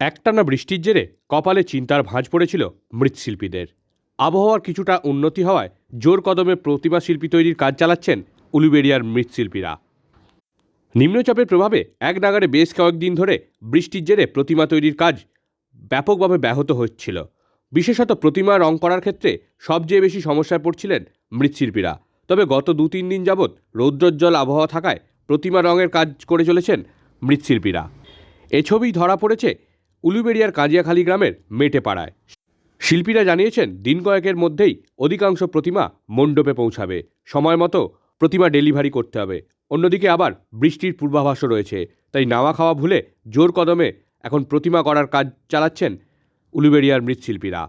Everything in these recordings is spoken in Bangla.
একটানা বৃষ্টির জেরে কপালে চিন্তার ভাঁজ পড়েছিল মৃৎশিল্পীদের। আবহাওয়ার কিছুটা উন্নতি হওয়ায় জোর কদমে প্রতিমা শিল্পী তৈরির কাজ চালাচ্ছেন উলুবেড়িয়ার মৃৎশিল্পীরা। নিম্নচাপের প্রভাবে এক নাগাড়ে বেশ কয়েকদিন ধরে বৃষ্টির জেরে প্রতিমা তৈরির কাজ ব্যাপকভাবে ব্যাহত হচ্ছিল। বিশেষত প্রতিমা রং করার ক্ষেত্রে সবচেয়ে বেশি সমস্যায় পড়ছিলেন মৃৎশিল্পীরা। তবে গত 2-3 দিন যাবৎ রৌদ্রোজ্জ্বল আবহাওয়া থাকায় প্রতিমা রঙের কাজ করে চলেছেন মৃৎশিল্পীরা। এ ছবিই ধরা পড়েছে উলুবেড়িয়ার কাজিয়াখালী গ্রামের মেটেপাড়ায়। শিল্পীরা জানিয়েছেন দিন কয়েকের মধ্যেই অধিকাংশ প্রতিমা মণ্ডপে পৌঁছাবে, সময় মতো প্রতিমা ডেলিভারি করতে হবে। অন্যদিকে আবার বৃষ্টির পূর্বাভাসও রয়েছে, তাই নাওয়া খাওয়া ভুলে জোর কদমে এখন প্রতিমা করার কাজ চালাচ্ছেন উলুবেড়িয়ার মৃৎশিল্পীরা।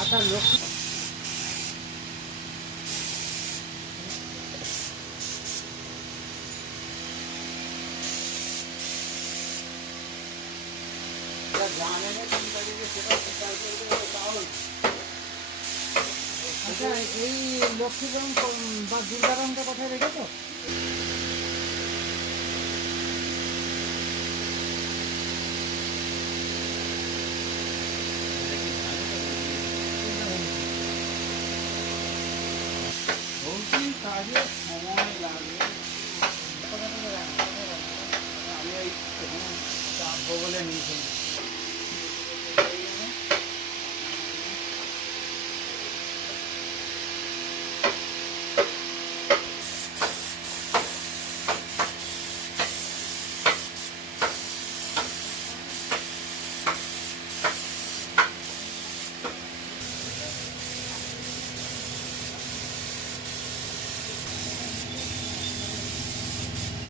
আচ্ছা লোক জানে না কোন তারিখে সেটা স্বীকার করবে তাহলে। আচ্ছা এই লক্ষ্মী রং বা দুর্গা রংটা কোথায় রেখেছো? কাজে সময় লাগে, আমি ওই চাপ বলে নিয়েছি।